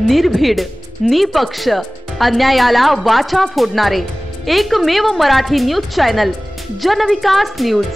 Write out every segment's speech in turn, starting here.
निर्भीड, निपक्ष, अन्यायाला वाचा फोडणारे एकमेव मराठी न्यूज चॅनल जनविकास न्यूज।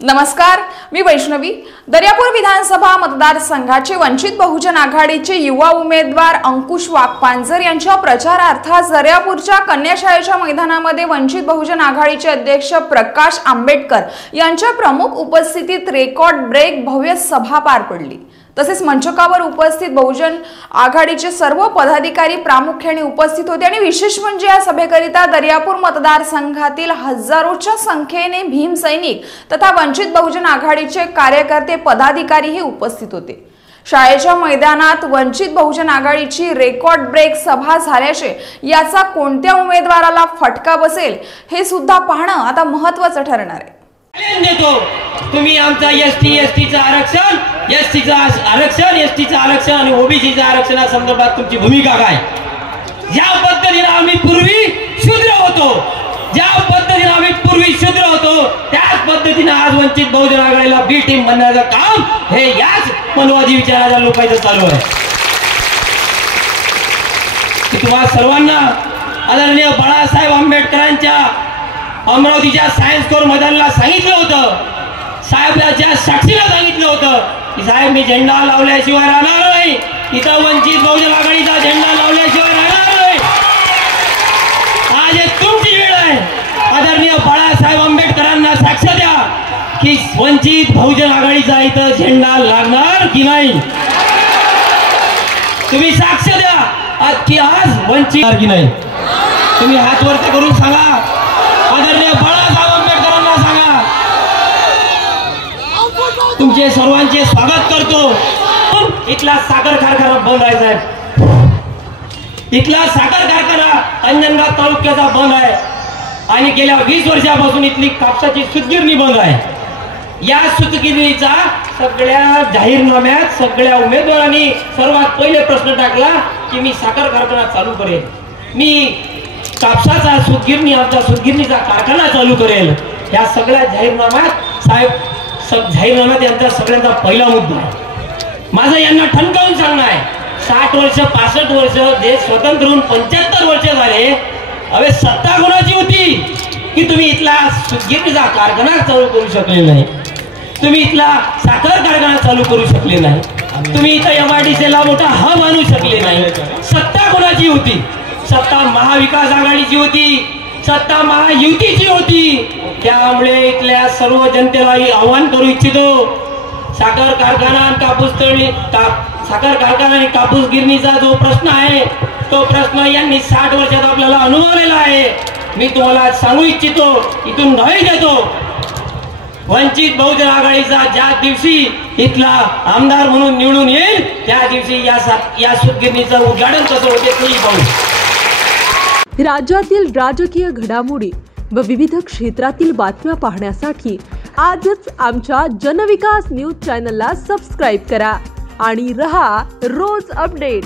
नमस्कार, मी वैष्णवी। दर्यापूर विधानसभा मतदारसंघाचे वंचित बहुजन आघाडीचे युवा उमेदवार अंकुश वाघपांजर यांच्या प्रचारार्थ दर्यापूरच्या कन्याशाळेच्या मैदानामध्ये वंचित बहुजन आघाडीचे अध्यक्ष प्रकाश आंबेडकर यांच्या प्रमुख उपस्थितीत रेकॉर्ड ब्रेक भव्य सभा पार पडली। तसेच मंचकावर उपस्थित बहुजन आघाडीचे सर्व पदाधिकारी प्रामुख्याने उपस्थित होते आणि विशेष म्हणजे या सभेकरिता दर्यापूर मतदारसंघातील हजारोच्या संख्येने भीम सैनिक तथा वंचित बहुजन आघाडीचे कार्यकर्ते पदाधिकारीही उपस्थित होते। शाळेच्या मैदानात वंचित बहुजन आघाडीची रेकॉर्ड ब्रेक सभा झाल्याचे याचा कोणत्या उमेदवाराला फटका बसेल हे सुद्धा पाहणं आता महत्त्वाचं ठरणार आहे। तुम्ही आमचा एसटीचं आरक्षण आणि ओबीसीचं आरक्षणा संदर्भात तुमची भूमिका काय? ज्या पद्धतीने आम्ही पूर्वी शूद्र होतो त्याच पद्धतीने आज वंचित बहुजन आघाडीला बी टीम बनण्याचं काम हे याच मनवादी विचाराच्या लोकांचं चालू आहे। तुम्हाला सर्वांना आदरणीय बाळासाहेब आंबेडकरांच्या अमरावतीच्या सायन्स कोर मैदानाला सांगितलं होतं, साहेबांच्या साक्षीला सांगितलं होतं की साहेब मी झेंडा लावल्याशिवाय राहणार नाही, इथं वंचित बहुजन आघाडीचा झेंडा लावल्याशिवाय राहणार नाही। आज तुमची वेळ आहे। आदरणीय बाळासाहेब आंबेडकरांना साक्ष द्या की वंचित बहुजन आघाडीचा इथं झेंडा लागणार की नाही। तुम्ही साक्ष द्या की आज वंचित की नाही। तुम्ही हात वरती करून सांगा, आदरणीय बाळासाहेब आंबेडकरांना सांगा। तुमचे सर्वांचे स्वागत करतो। इथला साखर कारखाना बंद आहे साहेब, इथला साखर कारखाना अंजनगाव तालुक्याचा बंद आहे आणि गेल्या 20 वर्षापासून इथली कापसाची सूतगिरणी बंद आहे। या सूतगिरणीचा सगळ्या जाहीरनाम्यात सगळ्या उमेदवारांनी सर्वात पहिले प्रश्न टाकला की मी साखर कारखाना चालू करेन, मी कापसाचा सूतगिरणी आमचा सूतगिरणीचा कारखाना चालू करेल। या सगळ्या जाहीरनाम्यात साहेब जाहीरनाम्यात यांचा सगळ्यांचा पहिला मुद्दा आहे। माझं यांना ठणकावून सांगणं आहे, 60 वर्ष 65 वर्ष देश स्वतंत्र होऊन 75 वर्ष झाले, अरे सत्ता कोणाची होती की तुम्ही इथला सूतगिरणीचा कारखाना चालू करू शकले नाही, तुम्ही इथला साखर कारखाना चालू करू शकले नाही, तुम्ही इथं MIDCला मोठा हब आणू शकले नाही। सत्ता कोणाची होती? सत्ता महाविकास आघाडीची होती, सत्ता महायुतीची होती। त्यामुळे इथल्या सर्व जनतेला आव्हान करू इच्छितो, साखर कारखाना आणि कापूस गिरणीचा जो प्रश्न आहे तो प्रश्न यांनी 60 वर्षात आपल्याला अनुभवलेला आहे। मी तुम्हाला सांगू इच्छितो, इथून नव्हे देतो, वंचित बहुजन आघाडीचा ज्या दिवशी इथला आमदार म्हणून निवडून येईल त्या दिवशी या सूतगिरणीचं उद्घाटन कसं होते ते पाहू। राज्यातील राजकीय घडामोडी व विविध क्षेत्रातील बातम्या पाहण्यासाठी आजच आमच्या जनविकास न्यूज चॅनलला सबस्क्राईब करा आणि रहा रोज अपडेट।